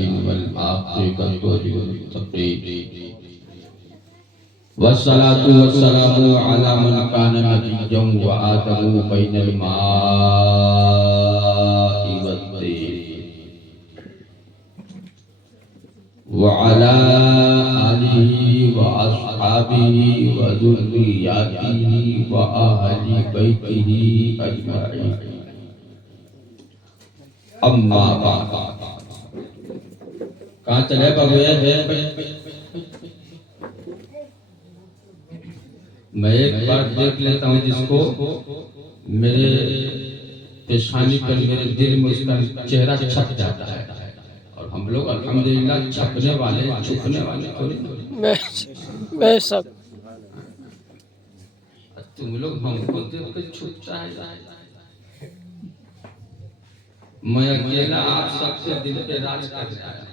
अवलियीन वल आखिरीन वल मुत्तक़ीन वस्सलातु वस्सलामु अला मन काना नबिय्यन व आदमु बैनल मा'i वत्तीन व अला आलिहि व अस्हाबिहि व ज़ुर्रिय्यतिहि व अहलि बैतिहि अजमईन। अम्मा बाद। कहाँ चले बगैर मैं एक बार देख लेता हूँ जिसको मेरे पेशानी पर मेरे दिल में उसका चेहरा छप जाता है। और हम लोग अल्हम्दुलिल्लाह छपने वाले छुपने वाले थोड़ी बेशक तुम लोग हमको देख कर छुपता है। मैं अकेला आप सबके दिल पे राज कर रहा है।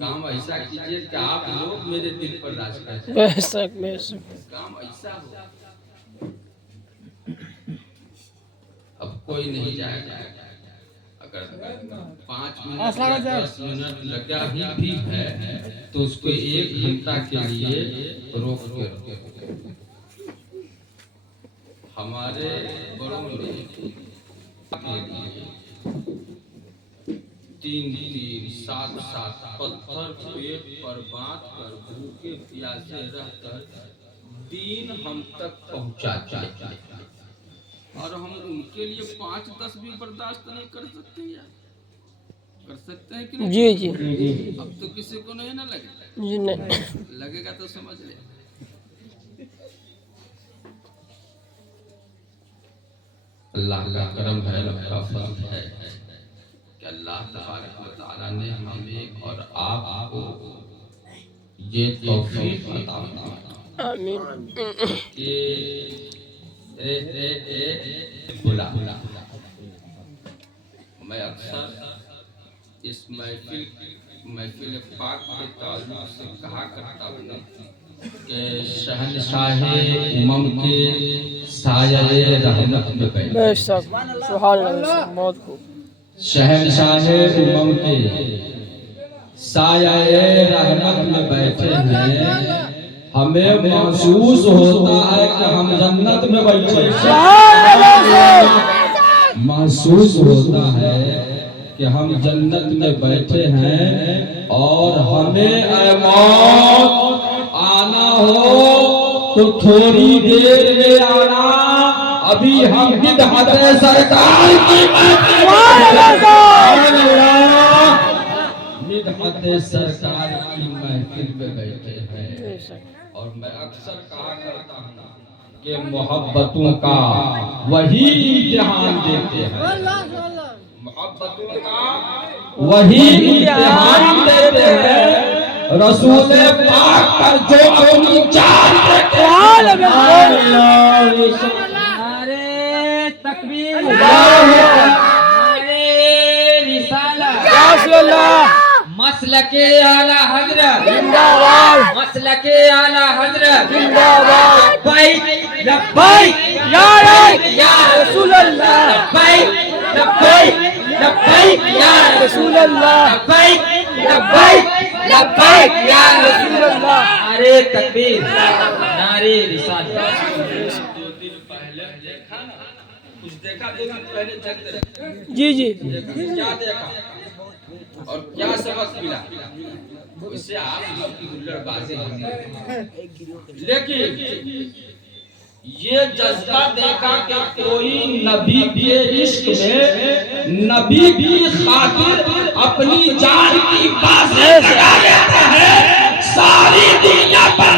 काम ऐसा कीजिए कि आप लोग मेरे दिल पर राज करें। बेशक बेशक काम ऐसा हो अब कोई नहीं जाएगा। अगर 5 मिनट 10 मिनट लगा भी है तो उसको 1 घंटा के लिए रोक के रखो। हमारे बड़ों ने 3 7 पत्थर पेट पर बांध कर भूखे प्यासे रहकर दीन हम तक पहुंचाते हैं और हम उनके लिए 5-10 भी बर्दाश्त नहीं कर सकते यार। कर सकते हैं कि नहीं? जी जी अब तो किसी को नहीं ना लगेगा। जी नहीं लगेगा तो समझ ले। अल्लाह का करम है, अल्लाह का फज़ल है कि अल्लाह तबारक व तआला ने हमें और आपको ये तौफीक अता फरमाई आमीन कि बुला। मैं अक्सर इस महफिल पाक के ताल्लुक से कहा करता हूँ कि शहंशाहे उमम के साये रहमत में बैठे। बेशक सुभान अल्लाह बहुत खूब शहंशाहे उमम के साये रहमत में बैठे हैं। हमें महसूस होता है कि हम जन्नत में बैठे हैं। महसूस होता है कि हम जन्नत में बैठे हैं और हमें मौत आना हो तो थोड़ी देर में आना। अभी हम बिदअत सरकार की बिदअत सरकार की महफिल में बैठे हैं। और मैं अक्सर कहा करता हूँ कि मोहब्बतों का वही इम्तिहान देते हैं। मोहब्बतों का वही इम्तिहान देते हैं। रसूल पाक पर जो अपनी जान देते हैं। नारे तकबीर, नारे रिसालत, मसलके आला हजरत जिंदाबाद, मसलके आला हजरत जिंदाबाद। लब्बैक लब्बैक या रसूल अल्लाह, लब्बैक लब्बैक लब्बैक या रसूल अल्लाह, लब्बैक लब्बैक लब्बैक या रसूल अल्लाह। नारे तकबीर, नारे रिसालत। 2 दिन पहले देखा ना, कुछ देखा 2 दिन पहले जगते रहे। जी जी क्या देखा और क्या सबक मिला उससे आप लोग की हुल्लड़बाजी होगी। लेकिन ये जज्बा देखा कि कोई नबी के इश्क में नबी की खातिर अपनी जान की बाजी लगा लेते हैं। सारी दुनिया पर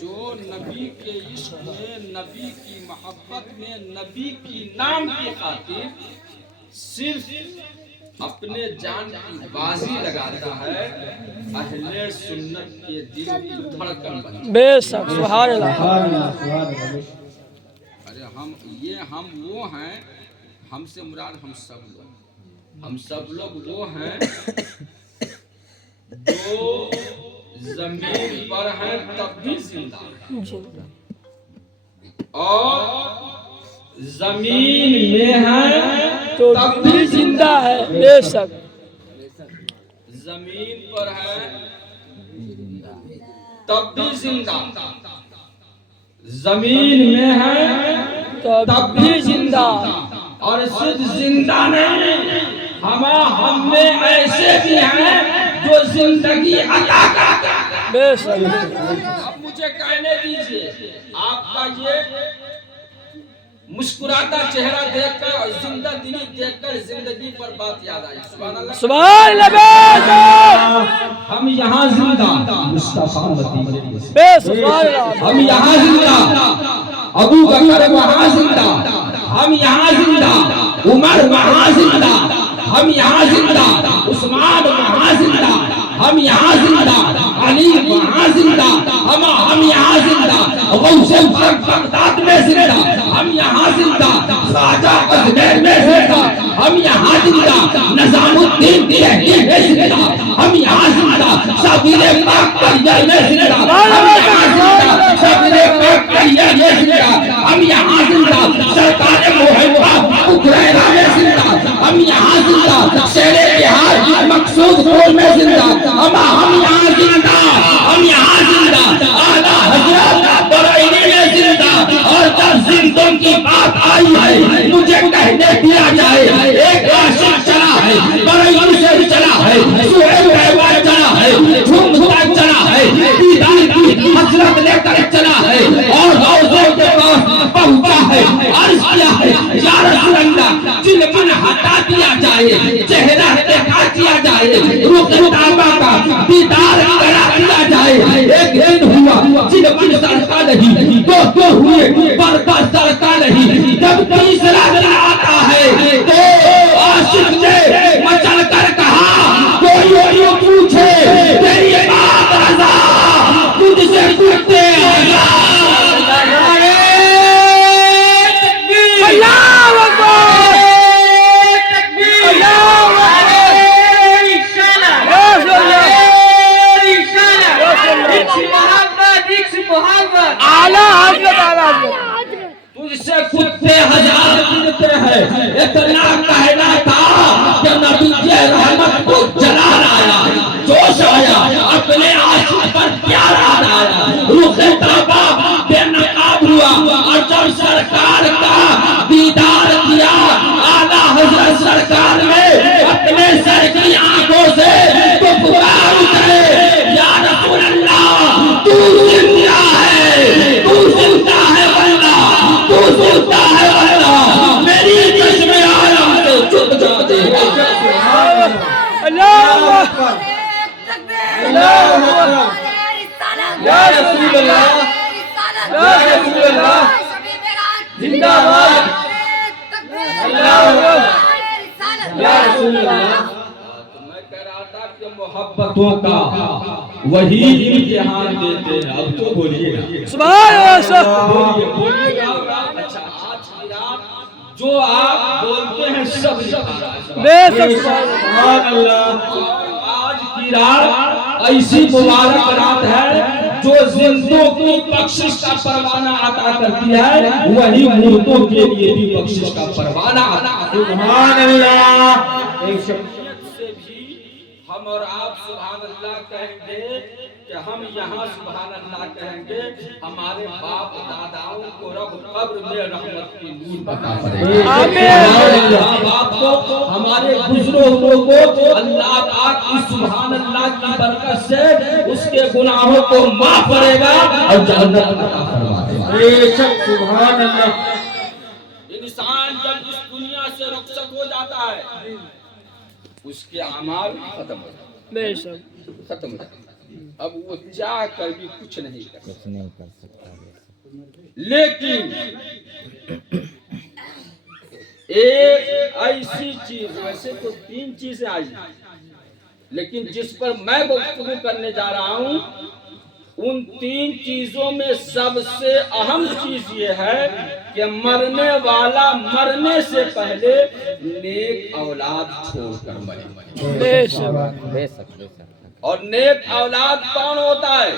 जो नबी के इश्क में, नबी की मोहब्बत में, नबी की नाम की खातिर सिर्फ अपने जान की बाजी लगाता है, अहले सुन्नत के दिल की धड़कन बनता है। बेशक सुभान अल्लाह। अरे हम वो हैं, हमसे मुराद हम सब लोग वो हैं जो जमीन पर हैं तब भी जिंदा और जमीन में हैं तो भी जिंदा है बेशक। जमीन पर है तब भी जिंदा, जमीन में है तब भी जिंदा, और सिर्फ जिंदा नहीं, हम में ऐसे भी हैं जो जिंदगी अता करते हैं। बेशक। अब मुझे कहने दीजिए, आपका ये मुस्कुराता चेहरा देखकर और जिंदा दिली देखकर जिंदगी पर बात याद आई। सुभान अल्लाह। सुभान अल्लाह बेशक। हम यहाँ जिंदा मुस्तफा मदीने से, बेशक सुभान अल्लाह। हम यहाँ जिंदा अबू बकर वहाँ जिंदा, हम यहाँ जिंदा उमर वहाँ जिंदा, हम यहाँ जिंदा उस्मान वहाँ जिंदा, हम यहाँ जिंदा अली वहाँ जिंदा, हम यहाँ जिंदा गौसे बगदाद में जिंदा, हम यहाँ जिंदा राजा अजमेर में जिंदा, हम यहाँ जिंदा निजामुद्दीन दिल्ली में जिंदा, हम यहाँ जिंदा शबीरे पाक परिया में जिंदा, हम यहाँ जिंदा शबीरे पाक परिया में जिंदा, हम यहाँ जिंदा सरकार मोहब्बा उखरैना में जिंदा, हम यहाँ जिंदा शेरे बिहार मकसूद कोल में जिंदा, हम यहाँ जिंदा, हम यहाँ जिंदा आला हजरत बरेली में जिंदा। और जब जिंदों की बात आई है मुझे कहने दिया जाए, एक आशिक चला है बरेली से चला है, सुहेब रहमान चला है, झूम तक चला है, दीदार की हसरत लेकर चला है और रोज़े के पास पहुंचा है। अर्ज़ किया है या रसूल अल्लाह चिलमन हटा दिया जाए, चेहरा दिखा दिया जाए, रुख काबा का दीदार करा दिया जाए। एक दिन हुआ चिलमन सरका नहीं, दो हुए पर्दा सरका नहीं, जब तीसरा दिन आता है तो आशिक ने मचल कर कहा कोई पूछे तेरी बात रज़ा तुझसे पूछते हैं। अल्लाहू अकबर। आला हजरत आला हजरत। तुझसे कुत्ते हजार गिनते हैं, इतना कहना था कि नबी के रहमत को जलाल आया, जोश आया, अपने आशिक पर प्यार आया, रुखे तौबा बेनकाब हुआ और जब सरकार का दीदार किया आला हजरत सरकार ने अपने सर की आंखों से तो पुकार उठे या रसूल अल्लाह तू जिंदा है, तू जिंदा है वल्ला, तू जिंदा है वल्ला, मेरी कसम आलम से चुप जाते हैं। अल्लाहू अकबर। अल्लाहू अकबर। या रसूल अल्लाह, या रसूल अल्लाह जिंदाबाद। अल्लाहू अकबर। या रसूल अल्लाह। तो मैं कह रहा था कि मोहब्बतों का वही इम्तिहान देते हैं। अब तो बोलिएगा सुभान अल्लाह। बोलिएगा। अच्छा आज की रात जो आप बोलते हैं सब बेशक सुभान अल्लाह। आज की रात ऐसी मुबारक रात है जो जिंदों को बख्शिश का परवाना अता करती है, वही मुर्दों के लिए भी बख्शिश का परवाना अता करती है। सुभान अल्लाह। से भी हम और आप सुभान अल्लाह कहेंगे कि हम यहाँ सुभान अल्लाह कहेंगे, हमारे बाप दादाओं को रब कब्र में रहमत की नूर बता करेगा। आमीन। बाप को हमारे गुजरों को अल्लाह पाक की सुभान अल्लाह की बरकत से उसके गुनाहों को माफ करेगा और जन्नत अता फरमा देगा। बेशक सुभान अल्लाह। इंसान जब इस दुनिया से रुखसत हो जाता है उसके अमाल खत्म हो जाते, बेशक खत्म हो जाते। अब वो चाह कर भी कुछ नहीं कर सकता। लेकिन एक ऐसी चीज, वैसे तो 3 चीजें आई, लेकिन जिस पर मैं गुफ्तगू करने जा रहा हूँ उन 3 चीजों में सबसे अहम चीज ये है कि मरने वाला मरने से पहले नेक औलाद छोड़कर मरे। बेशक और नेक औलाद कौन होता है?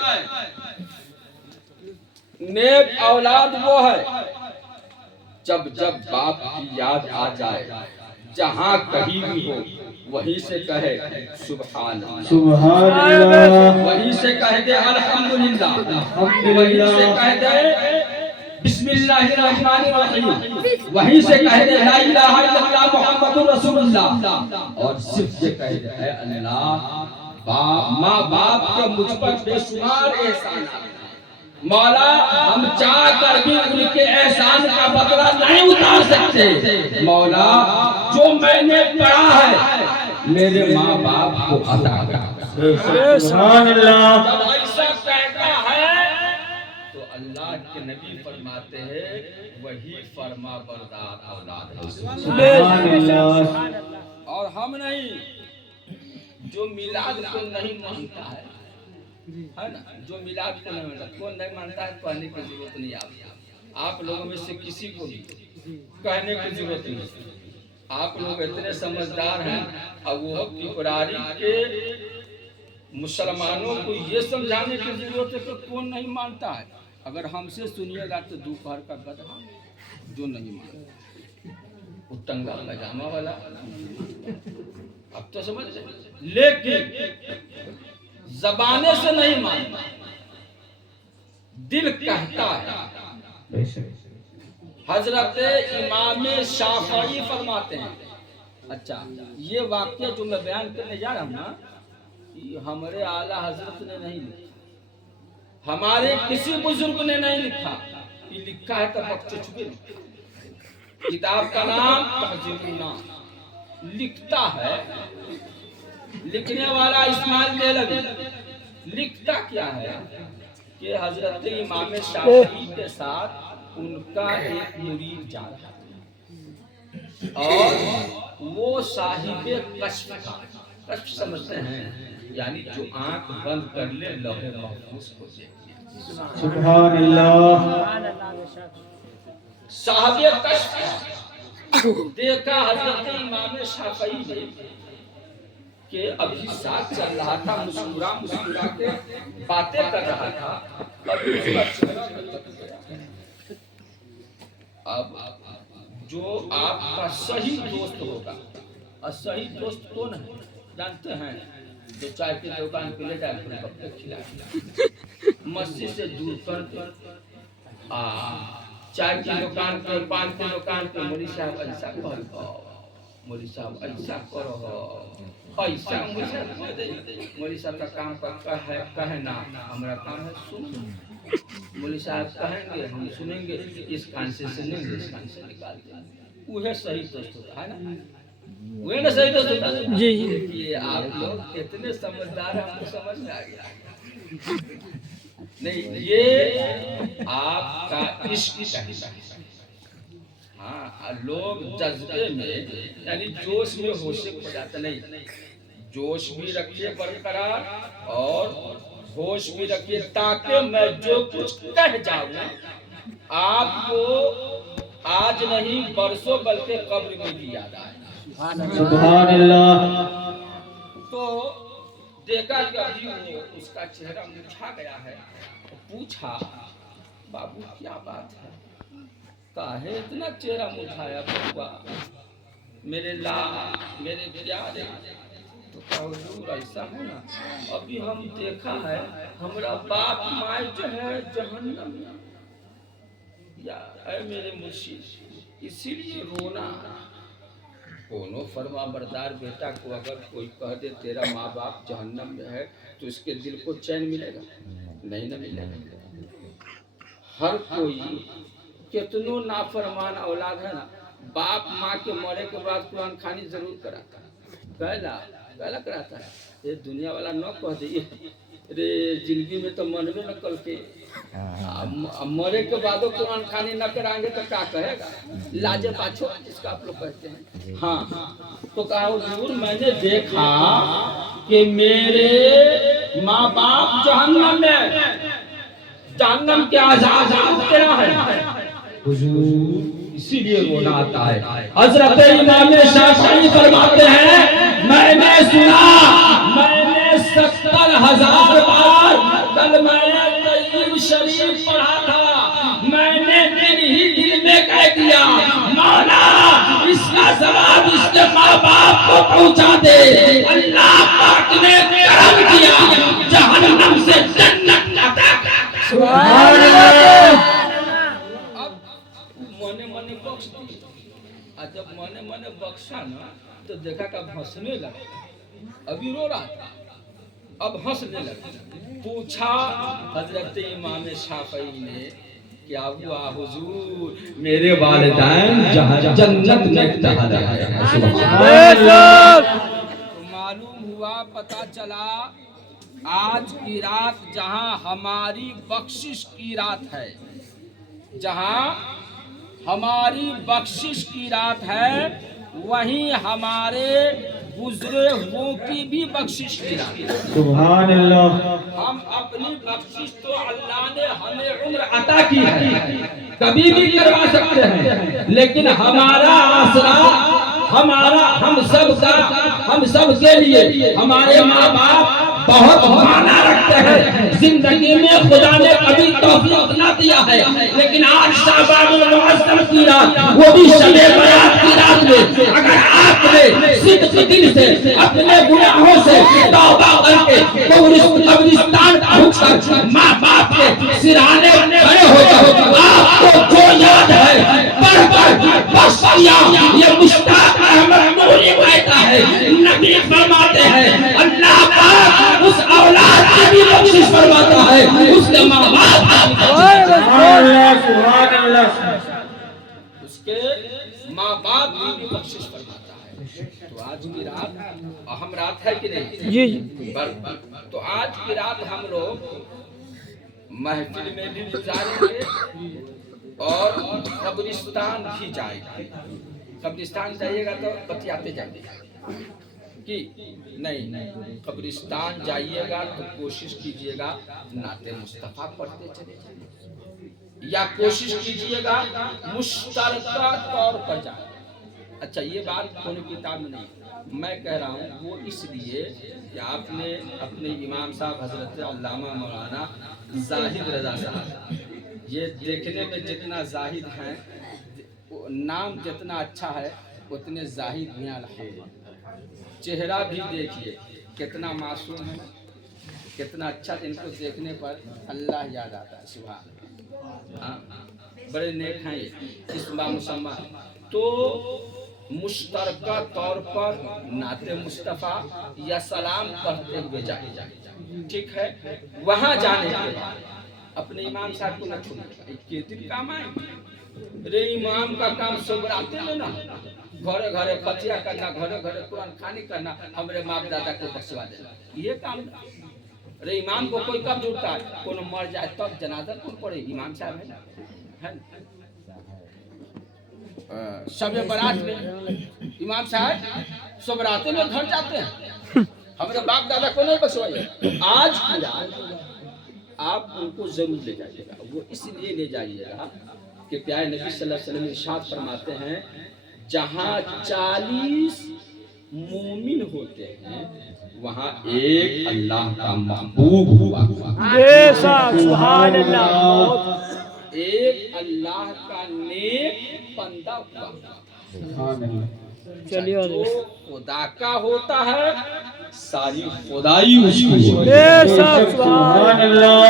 नेक औलाद वो है जब जब बाप की याद आ जाए, जहाँ कहीं भी हो वहीं से कहे सुभान अल्लाह, सुभान अल्लाह, वहीं से कह दे अल्हम्दुलिल्लाह, वहीं से कह दे बिस्मिल्लाहिर्रहमानिर्रहीम, वहीं से कह दे ला इलाहा इल्लल्लाह मुहम्मदुर रसूलुल्लाह, और सिर्फ ये कह दे है अल्लाह माँ बाप के मुझ पर बेशुमार एहसान है। मौला हम चाह कर भी उनके एहसान का बदला नहीं उतार सकते। मौला जो मैंने पढ़ा है मेरे माँ बाप को अता कर। सुभान अल्लाह। जब ऐसा कहता है तो अल्लाह के नबी फरमाते हैं वही फरमा बरदार औलाद है। सुभान अल्लाह। और हम नहीं, जो मिलाद को नहीं मानता है ना, जो मिलाद को नहीं मानता, कौन नहीं मानता है कहने की जरूरत नहीं। आप लोगों में से किसी को भी कहने की जरूरत नहीं। आप लोग इतने समझदार हैं। अब वो त्रिपुरारी के मुसलमानों को ये समझाने की जरूरत है कि कौन नहीं मानता है। अगर हमसे सुनिएगा तो दोपहर का गधा जो नहीं मानता, वो टंगा पैजामा वाला, अब तो समझ रहे। लेकिन जबाने से नहीं मानता, दिल कहता है। हजरत इमाम शाफई फरमाते हैं, अच्छा ये वाक्य जो मैं बयान करने जा रहा हूँ ना, ये हमारे आला हजरत ने नहीं लिखा, हमारे किसी बुजुर्ग ने नहीं लिखा, ये लिखा है तब चुचुके लिखा। किताब का नाम तहजीबुन नाम, लिखता है लिखने वाला इस्माइल देहलवी। लिखता क्या है कि हजरत इमाम शाफी के साथ उनका एक मुरीद जा रहा था और वो साहिबे कश्फ था। कश्फ समझते हैं, यानी जो आंख बंद कर ले लौहे महफूज हो जाए। सुभान अल्लाह। साहिबे कश्फ देखा हजरत इमाम शाफी ने कि अभी साथ चल रहा था, मुस्कुरा मुस्कुरा के बातें कर रहा था। अब जो आपका सही दोस्त होगा, और सही दोस्त कौन है जानते हैं? जो चाय की दुकान पे ले जाए कब खिला, मस्जिद से दूर कर चाय की दुकान पे, पान की दुकान पे मौलवी साहब ऐसा करो, मौलवी साहब ऐसा करो, ऐसा मौलवी साहब का काम कहना, हमारा काम है सुन। मौलवी साहब कहेंगे हम सुनेंगे, इस कान से सुनेंगे, इस कान से निकाल देंगे। वह सही दोस्त होता है ना, वह ना सही दोस्त होता है। जी देखिए आप लोग कितने समझदार हैं, हमको समझ में आ गया। नहीं, ये आपका इश्क कहता है। हाँ, लोग जज्बे में यानी जोश में होशे खो जाते नहीं। जोश भी रखिए बरकरार और होश भी रखिए, ताकि मैं जो कुछ कह जाऊं आपको आज नहीं बरसों बल्कि कब्र में भी याद आए। सुभान अल्लाह। तो देखा कि अभी वो उसका चेहरा मुरझा गया है, तो पूछा बाबू क्या बात है, काहे इतना चेहरा मुरझाया बबुआ, मेरे प्यारे। तो कहा हुजूर ऐसा है ना, अभी हम देखा है हमारा बाप माए जो है जहन्नम में, या ऐ मेरे मुर्शिद इसीलिए रोना। कोनो फरमा बरदार बेटा को अगर कोई कह दे तेरा माँ बाप जहन्नम में है तो इसके दिल को चैन मिलेगा? नहीं ना मिलेगा। हर कोई कितनो नाफरमान औलाद है ना, बाप माँ के मरे के बाद कुरान खानी जरूर कराता है, कहला कराता है। ये दुनिया वाला न कह दे रे जिंदगी में तो मनवे न कल के, मरे के बाद कुरान खानी न कराएंगे तो क्या कहेगा? लाजे पाछो जिसका आप लोग कहते हैं। हाँ, तो कहा हुजूर मैंने देखा कि मेरे माँ बाप जहन्नम में, जहन्नम के आजाद तेरा है हुजूर, इसीलिए रोना आता है। हजरत इमाम शाफी फरमाते हैं मैंने सुना, मैंने 70,000 बार कलमा तय्यब शरीफ पढ़ा था, मैंने दिल ही दिल में कह दिया मौला इसका जवाब उसके माँ बाप को पहुंचा दे। अल्लाह पाक ने करम किया, जहन्नम से जन्नत अता कर। सुभान अल्लाह। अब मने मने बख्श दिया, और जब मने मने बख्शा ना तो देखा कब हंसने लगा। अभी रो रहा था, अब हंसने लगा। पूछा हजरत इमाम शाफई ने, क्या हुआ हुजूर? मेरे वालिदैन जन्नत में टहल रहे हैं। सुभान अल्लाह। तो मालूम हुआ, पता चला आज की रात जहां हमारी बख्शिश की रात है, जहां हमारी बख्शिश की रात है, वहीं हमारे गुजरे हुओं की भी बख्शिश की रात है। सुभान अल्लाह। हम अपनी बख्शिश तो अल्लाह ने हमें उम्र अता की है, कभी भी करवा सकते हैं, लेकिन हमारा आसरा, हमारा हम सब के लिए हमारे माँ बाप बहुत माना रखते हैं। जिंदगी में खुदा ने कभी तौफीक ना दिया है, लेकिन आज शाबानुल मुअज्जम की रात, वो भी शबे बरात की रात में, अगर आपने सिद्क दिल से अपने गुनाहों से तौबा करके कब्रिस्तान पहुंचकर माँ बाप के सिरहाने खड़े हो जाओ, आपको जो याद है पढ़कर बस किया। ये मुश्ताक अहमद नूरी कहता है, नबी फरमाते हैं अल्लाह पाक उस औलाद की भी बख्शिश फरमाता है, उसके माँ बाप उसके माँ बाप की भी बख्शिश फरमाता है। तो आज की रात अहम रात है कि नहीं? जी जी। तो आज की रात हम लोग महफिल में भी गुजारेंगे और कब्रिस्तान भी जाएंगे। कब्रिस्तान जाइएगा तो बतियाते जाइएगा कि नहीं, कब्रिस्तान जाइएगा तो कोशिश कीजिएगा नाते मुस्तफा पढ़ते चले जाइए, या कोशिश कीजिएगा मुश्तरका तौर पर जाए। अच्छा, ये बात कोई किताब में नहीं, मैं कह रहा हूँ वो इसलिए कि आपने अपने इमाम साहब हजरत अल्लामा मौलाना जाहिद रजा साहब, ये देखने में जितना जाहिद हैं, नाम जितना अच्छा है उतने जाहिद भी हैं। चेहरा भी देखिए कितना मासूम है, कितना अच्छा। इनको देखने पर अल्लाह याद आता है। सुभान, बड़े नेक हैं ये, इस्मा मुसम्मा। तो मुश्तरका तौर पर नाते मुस्तफ़ा या सलाम पढ़ते हुए जाए, ठीक है। वहाँ जाने के बाद अपने इमाम साहब को न छोड़िएगा, कितने काम आएंगे। रे इमाम का काम सोबराते में ना, घरे घरे फतिया करना, घरे घरे कुरान खानी करना, हमारे बाप दादा को बख्शवा देना, ये काम। रे इमाम को कोई कब जुड़ता है? कोनो मर जाए तब जनाजा कौन पड़े? इमाम साहब है ना। शबे बारात में इमाम साहब सोबराते में घर जाते हैं, हमारे बाप दादा को नहीं बख्शवाइए। आज की रात आप उनको जरूर ले जाइएगा। वो इसलिए ले जाइएगा कि प्यारे नबी सल्लल्लाहु अलैहि वसल्लम इरशाद फरमाते हैं, जहाँ 40 मोमिन होते हैं वहाँ एक अल्लाह का महबूब हुआ। सुभान अल्लाह। एक अल्लाह का नेक बंदा हुआ। चलिए, जो खुदा का होता है सारी खुदाई उसकी होती है। सुभान अल्लाह।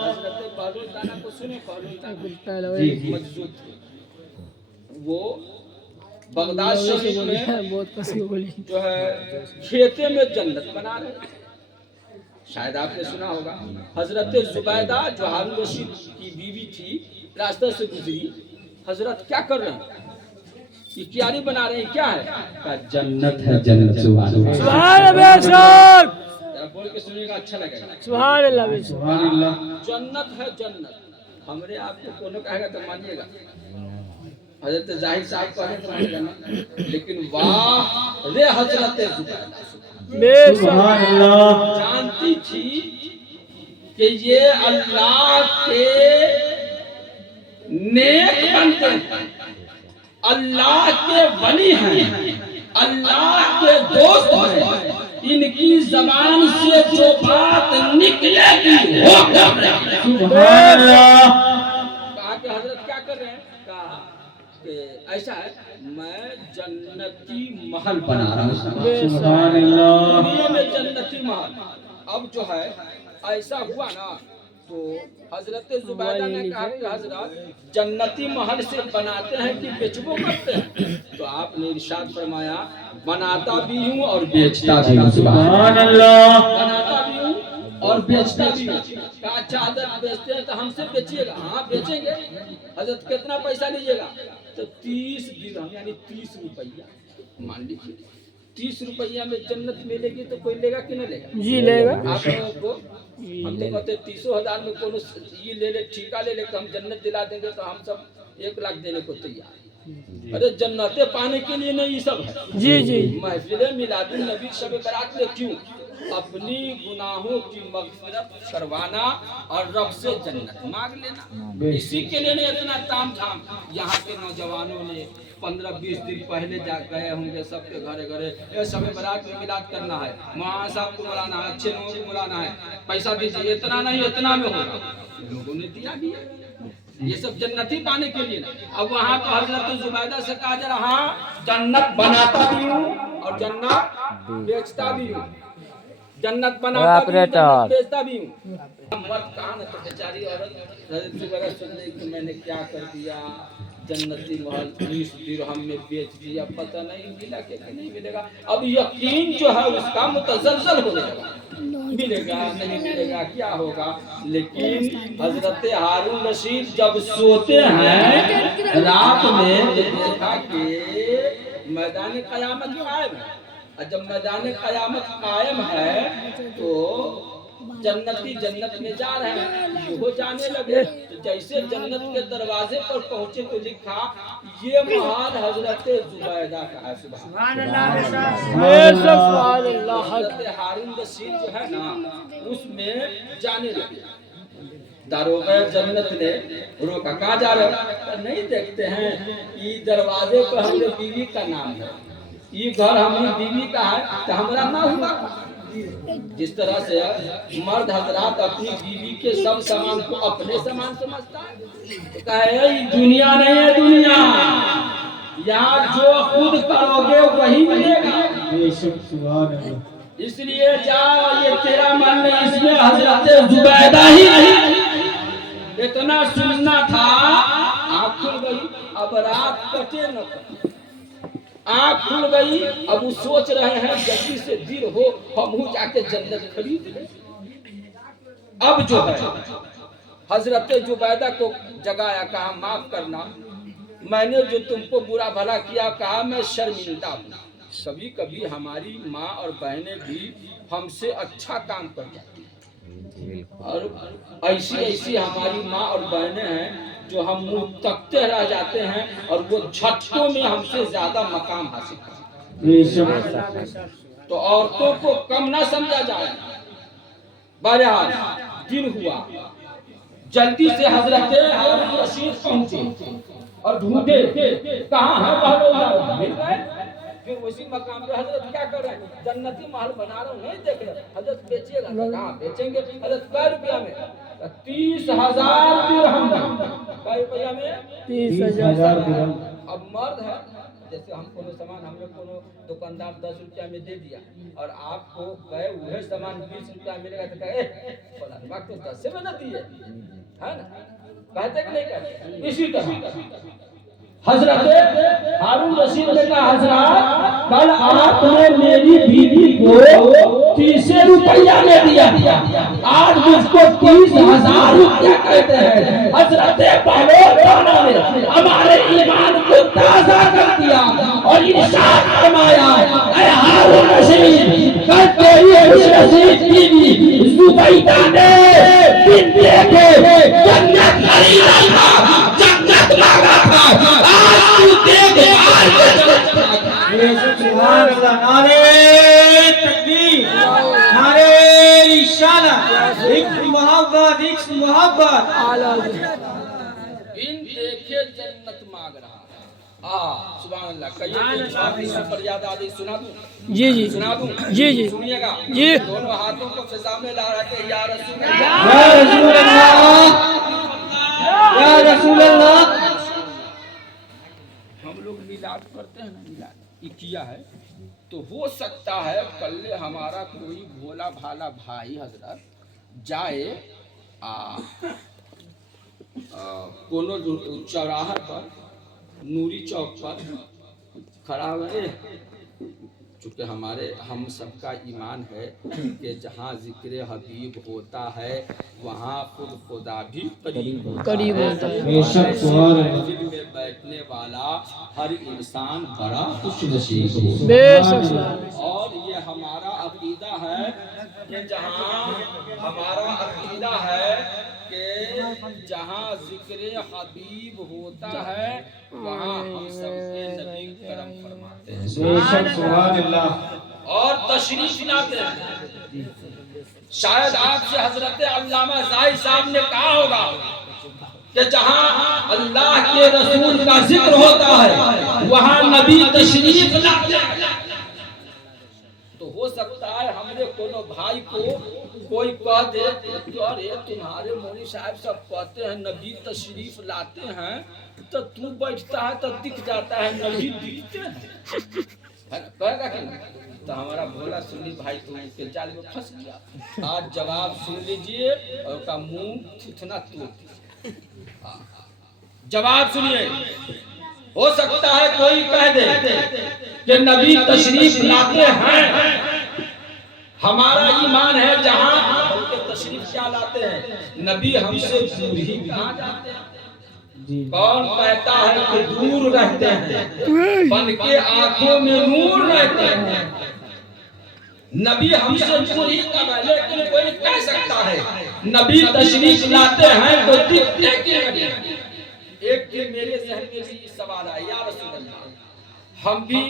हजरत बहलूल ताना को सुने, बहलूल ताना मौजूद थे, वो बगदाद शरीफ में जो है खेते में जन्नत बना रहे। शायद आपने सुना होगा, हजरत जुबैदा जो हारून रशीद की बीवी थी, रास्ते से गुजरी, हजरत क्या कर रहे हैं? ये क्यारी बना रहे हैं, क्या है? का जन्नत है, जन्नत। सुभान अल्लाह। बोल के सुनिएगा, अच्छा लगेगा। सुभान अल्लाह। सुभान अल्लाह। जन्नत है, जन्नत। हमरे आपको कोनो कहेगा तो मानिएगा, हजरत जाहिद साहब कहे तो मानिएगा ना, लेकिन वाह रे हजरत जुबैदा, सुभान अल्लाह। जानती थी कि ये अल्लाह के नेक बंदे हैं, अल्लाह के वली हैं, अल्लाह के दोस्त हैं। इनकी जबान से जो बात निकलेगी वो सुभान अल्लाह। कहा कि हजरत क्या कर रहे हैं? कहा कि ऐसा है, मैं जन्नती महल बना रहा हूँ। सुभान अल्लाह। दुनिया में जन्नती महल। अब जो है ऐसा हुआ ना, तो हजरत जुबैदा ने कहा कि हजरत जन्नती महल से बनाते हैं कि बेचबो करते हैं? तो आपने इरशाद फरमाया, बनाता भी हूँ और बेचता भी हूँ। सुभान अल्लाह। बनाता भी हूँ और बेचता भी हूँ। कहा चादर बेचते हैं तो हमसे बेचिएगा। हाँ बेचेंगे। हजरत कितना पैसा लीजिएगा? तो 30 दिरहम यानी 30 रुपया मान लीजिए। 30 रुपया में जन्नत मिलेगी तो कोई लेगा कि नहीं लेगा? जी लेगा। आप लोगों को हम तो कहते 30,000 में कोनो ये ले ले, ठीका ले ले, तो हम जन्नत दिला देंगे, तो हम सब 1 लाख देने को तैयार। अरे जन्नतें पाने के लिए नहीं ये सब है। जी जी। महफिल मिलादुन नबी शब बरात में क्यों? अपनी गुनाहों की मगफिरत करवाना और रब से जन्नत मांग लेना। इसी के लिए नहीं इतना ताम झाम। यहाँ के नौजवानों ने 15-20 दिन पहले जा गए होंगे सबके घरे घरे, ये शब बरात में मिलाद करना है, मौलाना साहब को बुलाना है, अच्छे लोगों को बुलाना है, पैसा दीजिए। इतना नहीं, इतना में होगा। लोगों ने दिया भी है। ये सब जन्नती पाने के लिए ना। अब वहाँ तो हजरत जुबैदा से कहा जरा, हाँ जन्नत बनाता भी हूँ और जन्नत बेचता भी हूँ। जन्नत बनाता भी हूँ, जन्नत बेचता भी हूँ। मर्द कहा ना, तो बेचारी औरत हजरत जुबैदा सुन रही कि मैंने क्या कर दिया, जन्नती महल 30 दिरहम में बेच दिया, पता नहीं मिला कि नहीं मिलेगा। अब यकीन जो है उसका मुतजलजल हो जाएगा, मिलेगा नहीं मिलेगा क्या होगा। लेकिन हजरत हारून रशीद जब सोते हैं रात में, तो देखा कि मैदान क़यामत कायम है। और जब मैदान क़यामत कायम है तो जन्नती जन्नत में जा रहे हैं, वो जाने लगे। तो जैसे जन्नत के दरवाजे पर पहुंचे तो लिखा, ये महल हजरत जुबैदा का है। सुभान अल्लाह। हजरत हारून रशीद जो है ना, उसमें जाने लगे। दारोगा जन्नत ने रोका, कहाँ जा रहे हो? नहीं देखते हैं ये दरवाजे पर हमारे बीवी का नाम है, ये घर हमारी बीवी का है, तो हमारा ना हुआ। जिस तरह से मर्द हजरात अपनी बीवी के सब सामान को अपने सामान समझता है, तो कहे दुनिया नहीं है दुनिया, यहाँ जो खुद करोगे वही मिलेगा। इसलिए जा, ये तेरा मन नहीं, इसमें हजरत जुबैदा ही नहीं। इतना सुनना था, आँख खुल गई। अब रात कटे न कटे, आँख खुल गई। अब वो सोच रहे हैं जल्दी से देर हो, हम जाके जन्नत खरीद लें। अब जो है हजरत जुबैदा को जगाया, कहा माफ करना, मैंने जो तुमको बुरा भला किया, कहा मैं शर्मिंदा हूँ। कभी कभी हमारी माँ और बहनें भी हमसे अच्छा काम कर जाती हैं, और ऐसी ऐसी हमारी माँ और बहनें हैं जो हम मुंह तकते रह जाते हैं, और वो झटकों में हमसे ज्यादा मकाम हासिल करती। तो औरतों को कम ना समझा जाए। बहरहाल दिन हुआ, जल्दी से हजरत हारून रशीद पहुंचे और ढूंढे कहाँ है, मिल गए। फिर उसी मकाम पे हजरत क्या कर रहे हैं? जन्नती महल बना रहा हूँ, नहीं देख रहे? हजरत बेचिएगा? कहाँ बेचेंगे? हजरत कै रुपया में? 30,000 दिरहम। कै रुपया में? 30,000 दिरहम। अब मर्द है, जैसे हम कोनो सामान, हम लोग कोनो दुकानदार 10 रुपया में दे दिया, और आपको कहे वह सामान 20 रुपया मिलेगा, तो कहे फलाना तो 10 में न दिए, है ना? कहते कि नहीं कहते? इसी तरह हजरत हारून रशीद ने कहा, हजरत कल आपने मेरी बीवी को 30 रुपया में दिया, आज मुझको 30,000 रुपया कहते हैं। हजरत पहलवान ने हमारे ईमान को ताज़ा कर दिया और इरशाद फरमाया, ऐ हारून रशीद, कल तेरी रशीद बीवी जुबैदा ने बिन देखे जन्नत खरीदा था, जन्नत मांगा था, आज तू देख सुभान अल्लाह। नारे तकबीर, नारे रिसालत, इश्क मोहब्बत, इश्क मोहब्बत। बिन देखे जन्नत मांग रहा। सुभान अल्लाह। कहिए पर याद आ गई, सुना दूं? जी जी सुना दूं? जी जी सुनिएगा। जी। दोनों हाथों को फिजा में ला रखे, या रसूल या रसूल अल्लाह, या रसूल अल्लाह। मिलाद करते हैं ना, मिलाद ये किया है, तो हो सकता है कल हमारा कोई भोला भाला भाई हजरत जाए कोनो चौराहा पर, नूरी चौक पर खड़ा हुए, चूँकि हम सबका ईमान है कि जहाँ जिक्र हबीब होता है वहाँ खुद खुदा भी करीब होता है। बेशक सुभान अल्लाह। दिल में बैठने वाला हर इंसान बड़ा खुश नसीब हो। बेशक और ये हमारा अकीदा है कि हमारा अकीदा है कि जहाँ जिक्र हबीब होता है वहाँ हम सबके नबी करम फरमाते हैं। बेशक सुभान अल्लाह। और तशरीफ लाते हैं। शायद आपसे हजरत अल्लामा ज़ाहिद साहब ने कहा होगा कि जहाँ अल्लाह के रसूल का जिक्र होता है वहाँ नबी तशरीफ लाते हैं। तो हो सकता है हमरे कोनो भाई को कोई कह दे कि अरे तुम्हारे मौलवी साहब सब कहते हैं नबी तशरीफ लाते हैं, तो तू बैठता है तो दिख जाता है, नबी दिखते हैं, कहेगा कि नहीं? तो हमारा भोला सुनी भाई तो उसके जाल में फंस गया। आज जवाब सुन लीजिए और उसका मुंह थुथना तोड़ दीजिए। जवाब सुनिए। हो सकता है कोई कह दे कि नबी तशरीफ लाते हैं, हमारा ईमान है जहां बल्कि तशरीफ क्या लाते हैं, नबी हमसे दूर ही कहाँ जाते हैं। कौन कहता है कि दूर रहते हैं, बन के आंखों में नूर रहते हैं। नबी हमसे दूर ही कब है, लेकिन कोई कह सकता है नबी तशरीफ लाते हैं तो दिखते क्यों नहीं। एक दिन मेरे जहन में भी सवाल आया, या रसूल अल्लाह, हम भी,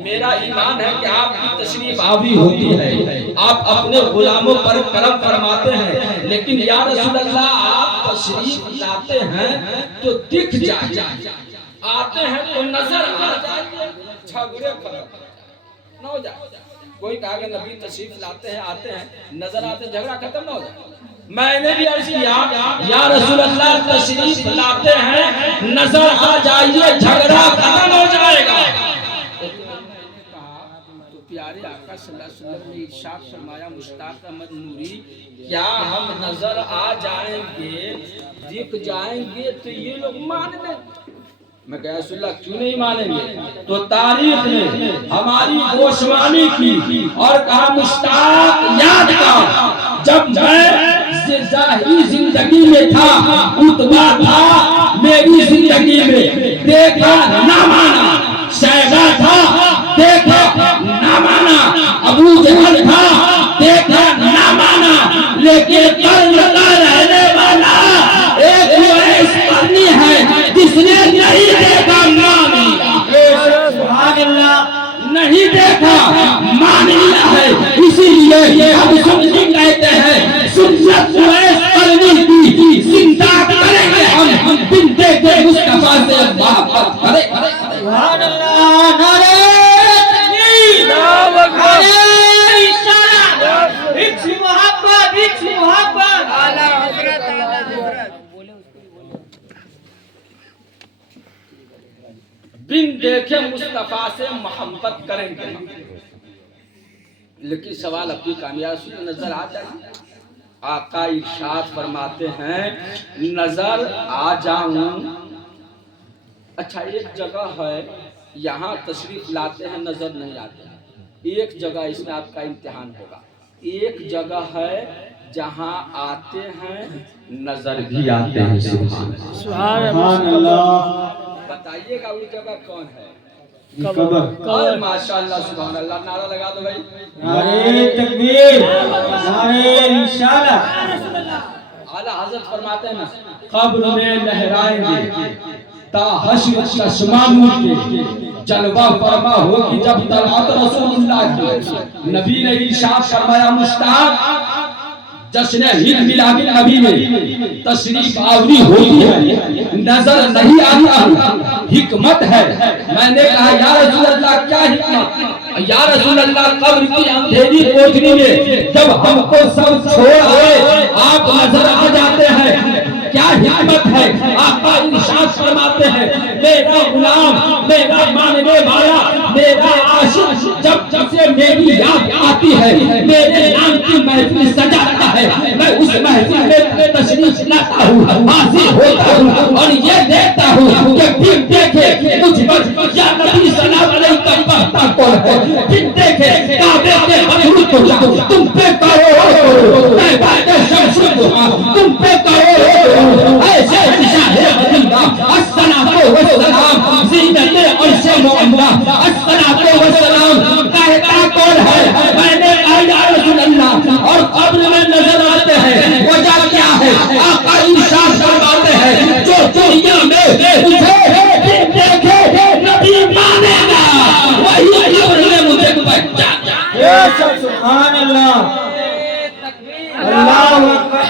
मेरा ईमान है कि आपकी तशरीफ आवी होती है, आप अपने गुलामों पर करम फरमाते हैं, लेकिन या रसूल अल्लाह आप तशरीफ लाते हैं तो दिख जाए, आते हैं तो नजर आ जाए, झगड़े खत्म न हो जाए। कोई कहा कि नबी तशरीफ लाते हैं, आते हैं, नजर आते, झगड़ा खत्म न हो जाए। मैंने भी अर्ज किया, या रसूल अल्लाह तशरीफ लाते हैं, नजर आ जाइए, झगड़ा खत्म हो जाएगा। तो प्यारे आका सल्लल्लाहु अलैहि वसल्लम ने इरशाद फरमाया, मुश्ताक अहमद नूरी, क्या हम नजर आ जाएंगे, दिख जाएंगे तो ये लोग मान लें? मैं कहा रसूलुल्लाह क्यों नहीं मानेंगे? तो तारीख ने हमारी गोशवानी की और कहा, मुश्ताक याद का, जब मैं ज़ाहिरी जिंदगी में था, उतबा था मेरी जिंदगी में, देखा ना माना, शैबा था देखा ना माना, अबू जहल था देखा ना माना, लेकिन कर्म का रहने वाला एक करनी है जिसने नहीं देखा नहीं देखा मान लिया है। इसीलिए हम सुन्नी कहते हैं, सुन्नत करनी की चिंता करेंगे हम, बिनते के मुस्तफा से मोहब्बत करें। सुभान अल्लाह, नारे तकबीर, नारे इशारा, इश्क मोहब्बत, इश्क मोहब्बत, आला हजरत, आला हजरत। बिन देखे मुस्तफा से मोहब्बत करेंगे, लेकिन सवाल अपनी कामयाबी में नजर आ जाए। आका इरशाद फरमाते हैं, नजर आ जाऊं। अच्छा, एक जगह है यहाँ तशरीफ लाते हैं, नजर नहीं आते। एक जगह इसमें आपका इम्तिहान होगा। एक जगह है जहाँ आते हैं, नजर भी आते हैं। सुभान अल्लाह। बताइएगा वो जगह कौन है? कब्र। माशाअल्लाह, सुभान अल्लाह, नारा लगा दो भाई। नारे तकबीर, नारे रिसालत। आला हज़रत फरमाते हैं ना, कब्र में लहराएंगे ता हश्र चश्मा नूर के, जलवा फरमा होगी जब तलअत रसूलुल्लाह की। नबी ने इरशाद फरमाया, मुश्ताक जश्न हिंद मिलाद नबी में तशरीफ आवरी होती है, नजर नहीं आता, हिकमत है। मैंने कहा, या रसूल अल्लाह क्या हिकमत? या रसूल अल्लाह, कब्र की अंधेरी कोठरी में जब हमको सब छोड़ आए, आप नजर आ जाते हैं, क्या हिकमत है? आपका इरशाद इरशाद फरमाते हैं, मेरा गुलाम, मेरा मानने वाला, मेरा आशिक जब जब से मेरी याद आती है, मेरे नाम की महफिल सजाता है, मैं उस महफिल में तशरीफ लाता हूँ, हाजिर होता हूँ और ये देखता हूँ कि फिर देखे मुझ पर या नबी सलाम अलैहि पढ़ता कौन है, फिर देखे काबे के मखलूक को तुम पे करो, तैबा के शम्स तुम पे करो, ऐसे शाहे मदीना अस्सलातु वस्सलाम ज़ीनते अर्श मुअम्मा अस्सलातु वस्सलाम कहता कौन है, मैंने या रसूल अल्लाह, और कब्र में नजर आते हैं, वजह क्या है, आका इरशाद फरमाते हैं, जो दुनिया में मुझे देखे नबी मानेगा वही कब्र में मुझे पहचानेगा। सुभान अल्लाह, अल्लाहु अकबर,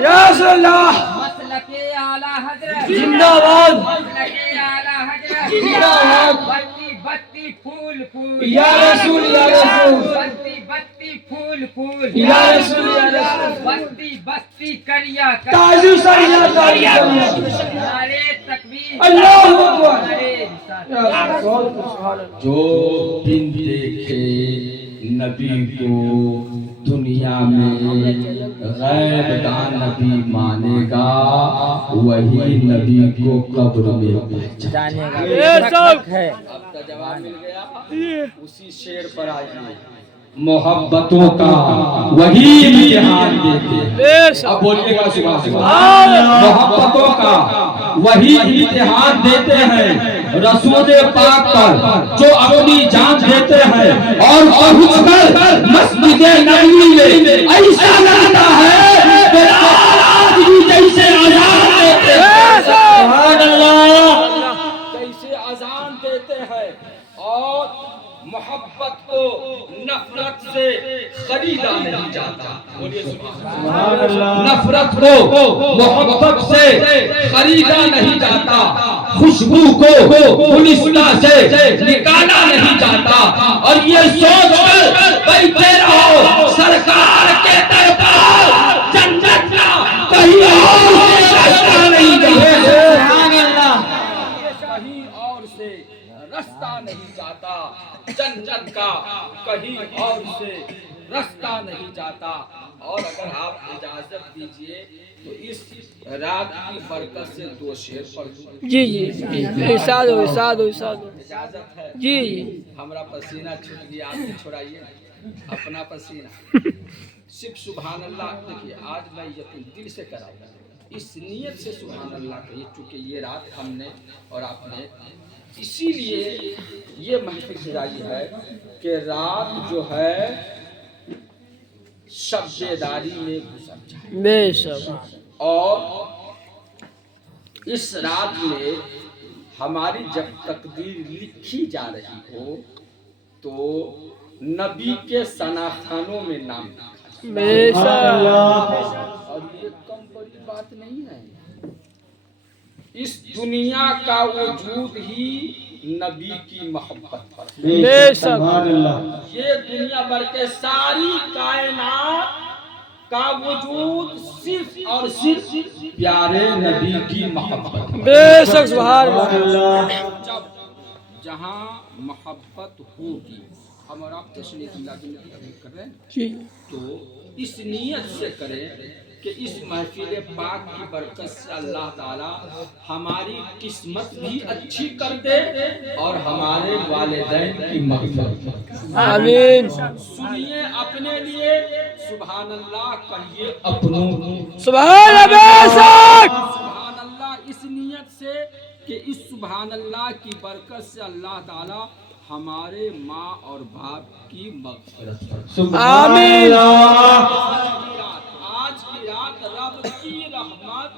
या सल्लल्लाह, मसलके आला हजरत जिंदाबाद, मसलके आला हजरत जिंदाबाद, बत्ती बत्ती फूल फूल या रसूल, या रसूल, बत्ती बत्ती फूल फूल या रसूल, या रसूल, बत्ती बत्ती करिया ताजु सरिया करिया, नारे तकबीर, अल्लाहु अकबर, नारे रिसालत। जो बिन देखे नबी को दुनिया में गैब दान नबी मानेगा वही नबी को कब्र में पहचानेगा। आपका जवाब मिल गया, उसी शेर पर आइए। मोहब्बतों का वही इम्तिहान देते हैं। अब बोलिएगा सुभान अल्लाह। मोहब्बतों का वही इम्तिहान देते हैं रसूल पाक पर जो अपनी जान देते हैं, और पहुंचकर मस्जिद नबवी में ऐसा लगता है कि आज भी जैसे अजान देते हैं, सुभान अल्लाह, जैसे अजान देते हैं। और मोहब्बत को नफरत से खरीदा नहीं जाता। बोलिए सुभान अल्लाह। नफरत को मोहब्बत से खरीदा नहीं जाता, खुशबू को गुलिस्ता से निकाला नहीं जाता। और ये सोच कर बैठे रहो सरकार के दरबार जन्नत का कहीं और से रास्ता नहीं जाता, कहीं और से रास्ता नहीं जाता, जन्नत का कहीं और से रास्ता नहीं जाता। और अगर आप इजाजत दीजिए तो इस रात की बरकत से दो शेर पढ़ दूं। जी जी इरशाद हो, इरशाद हो, इरशाद हो। इजाजत है जी हमरा पसीना छूट गया, आपने छुड़ाइए अपना पसीना। सिर्फ सुभान अल्लाह। देखिए आज मैं यकीन दिल से कराऊंगा, इस नीयत से सुभान अल्लाह कहिए, चूंकि ये रात हमने और आपने इसीलिए ये महफिल सजाई है कि रात जो है शब्देदारी में गुजर जाए। बेशक। और इस रात में हमारी जब तकदीर लिखी जा रही हो तो नबी के सनाखानों में नाम लिखा जाए। बेशक। और ये कम बड़ी बात नहीं है। इस दुनिया का वजूद ही नबी की मोहब्बत पर। बेशक। ये दुनिया भर के सारी कायनात का वजूद सिर्फ और सिर्फ प्यारे नबी की मोहब्बत। बेशक सुभान अल्लाह। जब जहाँ मोहब्बत होगी, हम और आप जश्न ज़िंदगी कर रहे हैं, जी तो इस नीयत से करें कि इस महफिल पाक की बरकत से अल्लाह ताला हमारी किस्मत भी अच्छी कर दे और हमारे वालिदैन की मग़फ़िरत। आमीन। सुनिए अपने लिए सुभान अल्लाह, कहिए अपनों सुभान बेशक। सुभान अल्लाह, इस नीयत से कि इस सुभान अल्लाह की बरकत से अल्लाह ताला हमारे माँ और बाप की मग़फ़िरत। आमीन। आज की रात रब की रहमत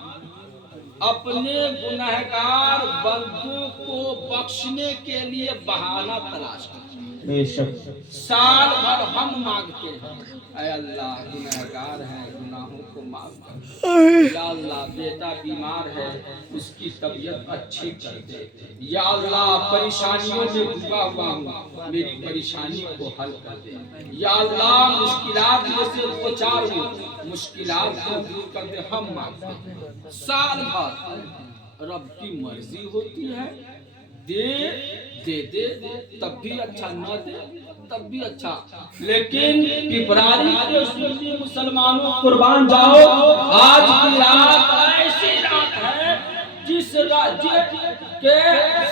अपने गुनहगार बंदों को बख्शने के लिए बहाना तलाश कर बेशक साल भर हम मांगते हैं, ऐ अल्लाह गुनहगार हैं, गुनाहों को माफ कर। या अल्लाह बेटा बीमार है, उसकी तबीयत अच्छी कर दे। या अल्लाह परेशानियों में डूबा हुआ हूँ, मेरी परेशानी को हल कर दे। या अल्लाह मुश्किलात में से दो चार हूँ, मुश्किलात को दूर कर दे। हम मांगते हैं साल भर, रब की मर्जी होती है, दे दे तब भी अच्छा, न दे तब भी अच्छा। लेकिन पिपरारी के सुन्नी मुसलमानों कुर्बान जाओ, आज की रात ऐसी रात है जिस राज्य के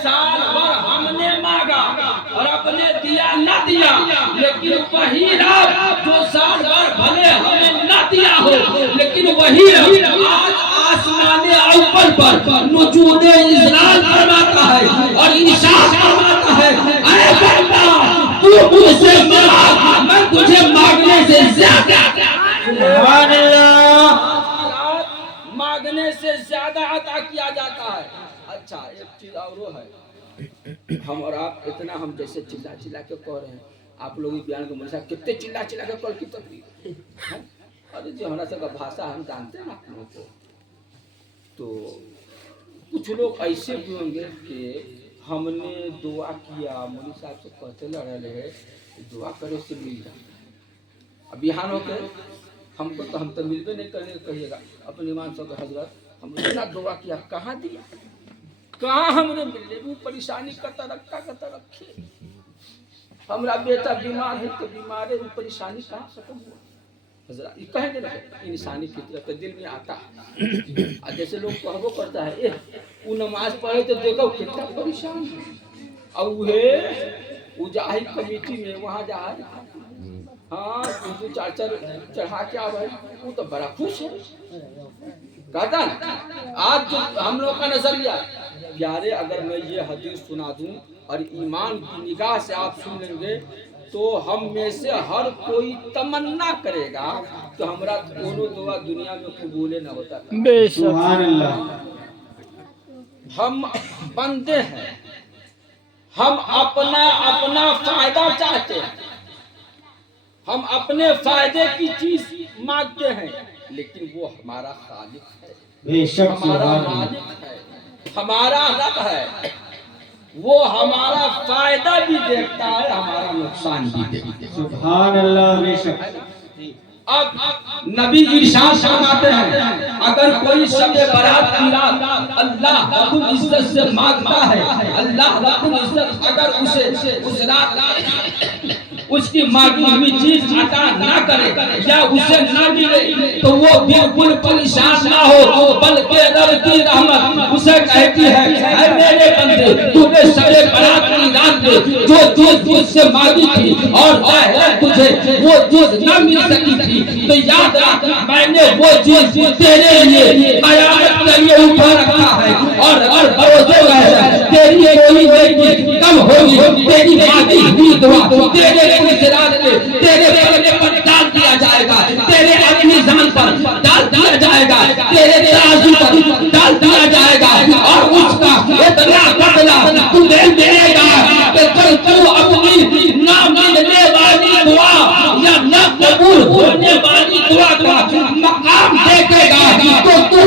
साल भर हमने मांगा और अपने दिया न दिया, लेकिन वही रात जो साल भर भले हमें न दिया हो, लेकिन वही आज आसमाने ऊपर पर नुजूदे इजलाल फरमाता है और इरशाद फरमाता है, ऐ बंदा तू मुझसे मांग, मैं तुझे मांगने से ज्यादा, सुभान अल्लाह, मांगने से ज्यादा अता किया जाता है। अच्छा एक चीज और है, हम और आप इतना हम जैसे चिल्ला चिल्ला के कह रहे हैं, आप लोग बयान के मुझे कितने चिल्ला चिल्ला के कल की तकलीफ, अरे जो हमारा सबका भाषा हम जानते हैं आप लोगों को। तो कुछ लोग ऐसे भी होंगे कि हमने दुआ किया, मौलवी साहब से कहते लड़े है दुआ करे से मिल जाए। अब बिहान होकर हमको तो हम तो मिलबे नहीं करेंगे, कहिएगा अपने ईमान से हजरत हम इतना दुआ किया कहाँ दिया, कहाँ हमने मिले, वो परेशानी करता रखे। हमारा बेटा बीमार है तो बीमार है, वो परेशानी कहाँ खत्म हुआ हजरत, ये कहेंगे ना इंसानी फितरत के दिल में आता है। जैसे लोग कहबो करता है वो नमाज पढ़े तो देखो कितना परेशान है, और वो जाहिर कमेटी में वहाँ जा हाँ दो चार चढ़ा के आवे, वो तो बड़ा खुश है। कहता ना आज जो हम लोग का नजरिया यारे, अगर मैं ये हदीस सुना दूं और ईमान की निगाह से आप सुन लेंगे तो हम में से हर कोई तमन्ना करेगा तो हमारा दोनों दुआ दुनिया में कबूल न होता। सुभान अल्लाह, हम बंदे हैं, हम अपना फायदा चाहते हैं, हम अपने फायदे की चीज मांगते हैं, लेकिन वो हमारा खालिक है, बेशक हमारा सुभान अल्लाह, मालिक है, हमारा रब है, वो हमारा फायदा भी देखता है, हमारा नुकसान भी देखता है। सुभान अल्लाह, बेशक। अब नबी इरशाद फरमाते हैं, अगर कोई शब-ए बारात की रात अल्लाह रब्बुल इज्जत से मांगता है, अल्लाह रब्बुल इज्जत अगर उसे उस रात उसकी मांगी हुई चीज अता ना करे या उसे ना मिले तो वो बिल्कुल परेशान ना हो, बल्कि रब की रहमत उसे कहती है, ऐ मेरे बंदे तूने शब-ए बारात की रात में जो चीज मुझसे मांगी थी और तुझे वो चीज ना मिल सकी थी, तो याद रख मैंने वो चीज तेरे लिए कयामत के लिए उठा रखा है, और भरोसे है तेरी कोई नेकी कम होगी, तेरी मांगी हुई दुआ तेरे तेरे पलड़े पर डाल दिया जाएगा, तेरे अपनी जान पर डाल दिया जाएगा, तेरे तराजू पर डाल दिया जाएगा, और उसका इतना बदला तुम्हें मिलेगा कि जब तू अपनी ना मिलने वाली दुआ या ना कबूल होने वाली दुआ का मकाम देखेगा तो तू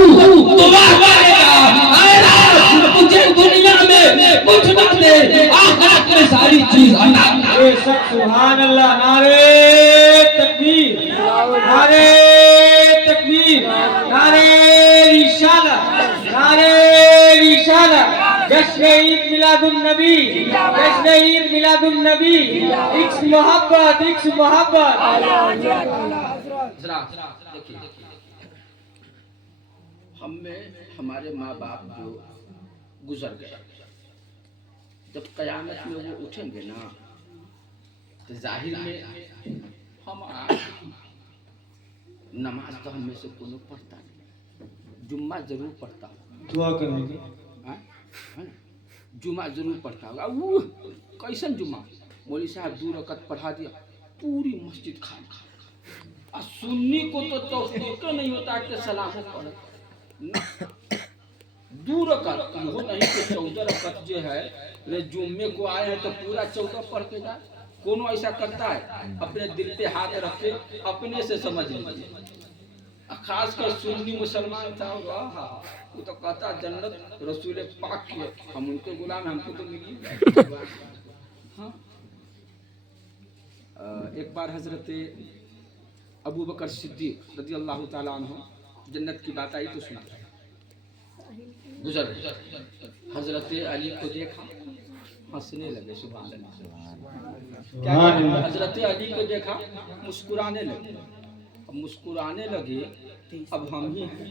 दुआ करेगा, तुझे दुनिया में कुछ ना दे, आखिरत में सारी चीज अता करे। बेशक सुभान अल्लाह, नारे तकबीर, नारे तकबीर, नारे रिसालत, नारे रिसालत, जश्न ईद मिलादुन नबी, जश्न ईद मिलादुन नबी, इक्स मोहब्बत, इक्स मोहब्बत। देखिए हमारे माँ बाप जो गुजर गए, जब कयामत में वो उठेंगे ना तो जाहिर में हम नमाज तो हम में से कोनो पढ़ता नहीं, जुम्मा जरूर पढ़ता होगा, दुआ करेंगे, जुम्मा जरूर पढ़ता होगा। वो कैसन जुम्मा, मौलवी साहब 2 रकात पढ़ा दिया, पूरी मस्जिद खाली, सुन्नी को तो तौफीक नहीं होता कि सलाम पढ़े, 2 रकात हो नहीं कि 14 रकात जो है जुम्मे को आए हैं तो पूरा 14 पढ़ के जाए, कोनो ऐसा करता है अपने दिल पे हाथ रखे अपने से समझ लीजिए। खासकर सुन्नी मुसलमान था वो तो कहता जन्नत रसूल पाक की है, हम उनके गुलाम हैं, हमको तो मिली। हाँ। एक बार हजरत अबू बकर सिद्दीक रज़ी अल्लाह ताला अन्हु जन्नत की बात आई तो सुना गुजर हजरत अली को देखा हंसने लगे। सुभान अल्लाह। हजरत अली को देखा मुस्कुराने लगे। अब मुस्कुराने लगे अब हम ही हैं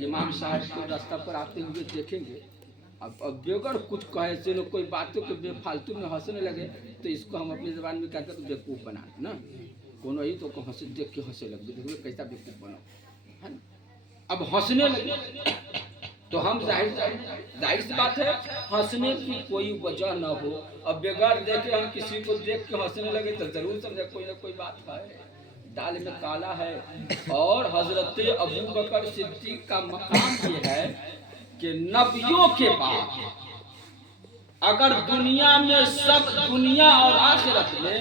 इमाम साहब को रास्ता पर आते हुए देखेंगे। अब बेगर कुछ कहे से लोग कोई बातों के बेफालतू में हंसने लगे तो इसको हम अपनी ज़बान में कहते तो बेवकूफ़ बना ना कोनो ही तो को हंसे देख के हंसे लगे देखो कैसा बेवकूफ़ बनो है ना। अब हंसने लगे तो हम जाहिर सी बात है हंसने की कोई वजह न हो। अब बेगर देखे हम किसी को देख के हंसने लगे तो जरूर समझे कोई ना कोई बात है, दाल में काला है। और हजरत अबू बकर सिद्दीक का मकाम ये है कि नबियों के बाद अगर दुनिया में सब दुनिया और आखिरत में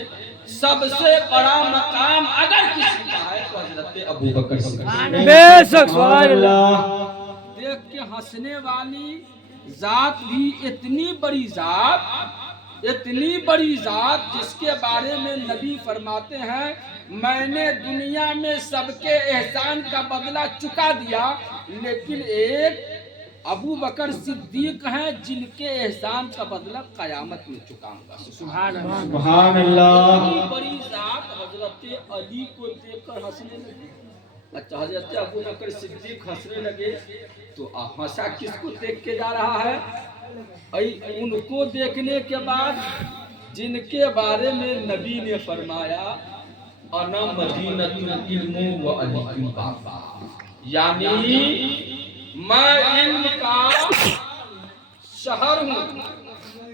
सबसे बड़ा मकाम अगर किसी का है तो हजरत अबू बकर सिद्दीक। बेशक सुभान अल्लाह। देख के हंसने वाली जात भी इतनी बड़ी जात जिसके बारे में नबी फरमाते हैं मैंने दुनिया में सबके एहसान का बदला चुका दिया लेकिन एक अबू बकर सिद्दीक हैं जिनके एहसान का बदला कयामत में चुकाऊंगा। सुभान अल्लाह। बड़ी जात हजरत अली को देखकर हंसने लगे। अच्छा हजरत अबू बकर सिद्दीक हंसने लगे तो हंसा किसको देख के जा रहा है? उनको देखने के बाद जिनके बारे में नबी ने फरमाया अना मदीनतुल इल्म व अली बाबा, यानी मैं इल्म का शहर हूँ,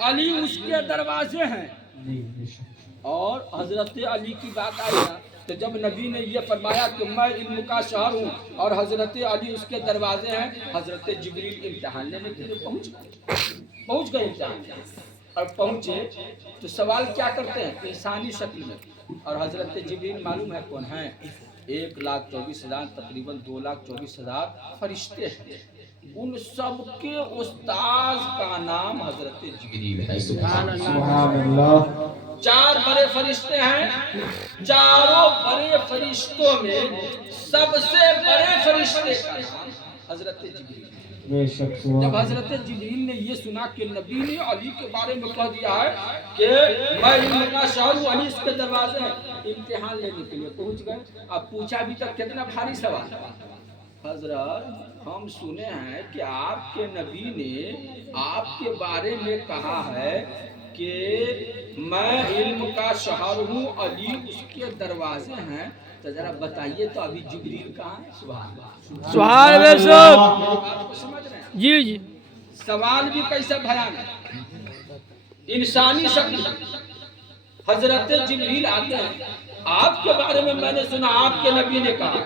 अली उसके दरवाजे हैं। और हजरत अली की बात आई ना तो जब नबी ने ये फरमाया कि मैं इल्म का शहर हूँ और हजरत अली उसके दरवाजे हैं, हजरत जिब्रील इम्तिहान लेने के लिए पहुँच गए इम्तिहान और पहुँचे तो सवाल क्या करते हैं इंसानी शक्ल में। और हजरत जिब्रील मालूम है कौन है? 1,24,000 तकरीबन 2,24,000 फरिश्ते हैं। उन सब के उस्ताद का नाम हजरत जिब्रील है। सुभान अल्लाह। 4 बड़े फरिश्ते हैं, चारों बड़े फरिश्तों में सबसे बड़े फरिश्ते का नाम हजरत जिब्रील। जब हजरत जिब्रील ने ये सुना कि नबी ने अली के बारे में कह दिया है कि मैं इल्म का शहर हूँ, अली उसके दरवाजे हैं, इम्तिहान लेने के लिए पहुंच गए। अब पूछा भी तक कितना भारी सवाल। हजरत हम सुने हैं कि आपके नबी ने आपके बारे में कहा है कि मैं इल्म का शहर हूँ, अली उसके दरवाजे हैं, तो जरा बताइए तो अभी जिब्रील कहाँ है? सुभान अल्लाह। समझ रहे हैं? जी जी। सवाल भी कैसा भयानक, इंसानी शक्ल। हजरत जिब्रील आते हैं, आपके बारे में मैंने सुना आपके नबी ने कहा,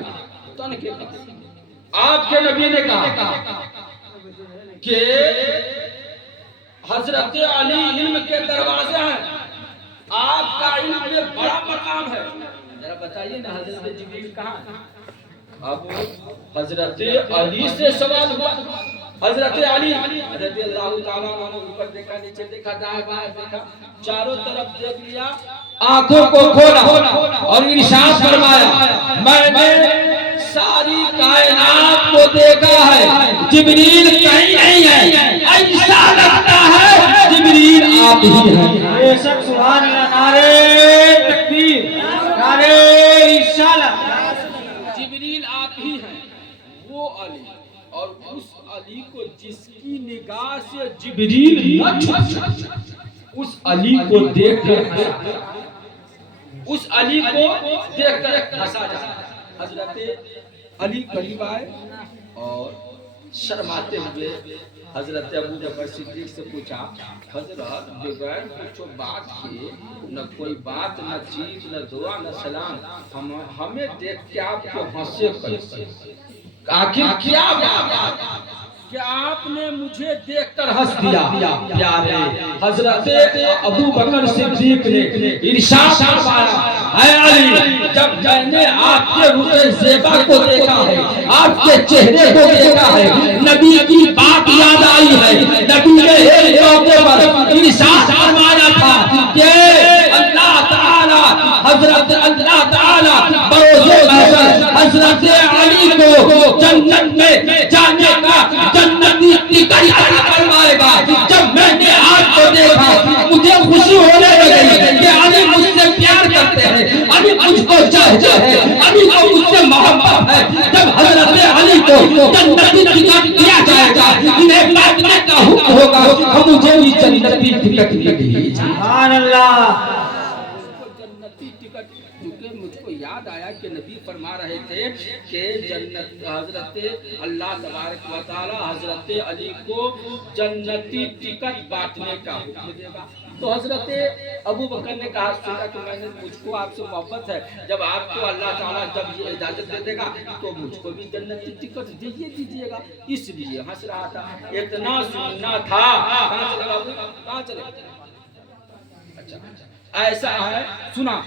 तन के आपके नबी ने कहा कि हजरत अली इल्म के दरवाजे हैं, आपका इल्म में बड़ा मकाम है, जरा बताइए ना हजरत जिब्रील कहाँ है? अब हजरत अली से सवाल हुआ। हजरत अली रज़ी अल्लाह ताला अन्हु ऊपर देखा, नीचे देखा, दाएं बाएं देखा, चारों तरफ देख लिया, आंखों को खोला और इरशाद फरमाया मैंने सारी कायनात को देखा है, जिब्रील कहीं नहीं है, ऐसा लगता है जिब्रील आप ही हैं। बेशक सुभान अल्लाह। नारे तकबीर, नारे रिसालत। जिब्रील आप ही हैं, वो अली। और उस अली को जिसकी निगाह से जिब्रील उस अली को देखकर उस अली को देखकर हंसा जाता है। हजरत अली करीब आए और शर्माते हुए हजरत अबू बकर सिद्दीक से पूछा, हजरत बगैर कुछ बात किए, न कोई बात, न चीज, न दुआ, न सलाम, हमें देख के आपको हंसे कैसे? आखिर क्या बात? कि आपने मुझे देखकर हंस दिया। प्यारे हजरत अबू बकर सिद्दीक ने इरशाद फरमाया, है अली, जब मैंने आपके रुखे ज़ेबा को देखा है, आपके चेहरे को देखा है, नबी की बात याद आई है। नबी ने एक मौके पर इरशाद फरमाया था कि अल्लाह ताला बरोज़े महशर हजरत अली को जन्नत में जाने का जन्नती टिकट अता फरमाएगा। जब मैंने आपको देखा मुझे खुशी होने लगी कि अली मुझसे प्यार करते हैं, अली मुझको चाहते हैं, अली को मुझसे मोहब्बत है। जब हजरत अली को जन्नती टिकट दिया जाएगा, इन्हें बांटने का हुक्म होगा, हम मुझे भी जन्नती टिकट मिलेगी। सुभान अल्लाह। जन्नती टिकट, क्योंकि मुझको याद आया कि नबी फरमा रहे थे कि जन्नत हजरत अल्लाह तबारक व तआला हजरत अली को जन्नती टिकट बांटने का हुक्म देगा। तो हजरत अबू बकर ने कहा, सुना कि मैंने मुझको आपसे मोहब्बत है, जब आपको अल्लाह ताला जब ये इजाजत दे देगा तो मुझको भी जन्नती टिकट दीजिएगा। इसलिए हंस रहा था, इतना सुनना था। कहाँ चले बाबू, कहाँ चले? अच्छा, ऐसा है, सुना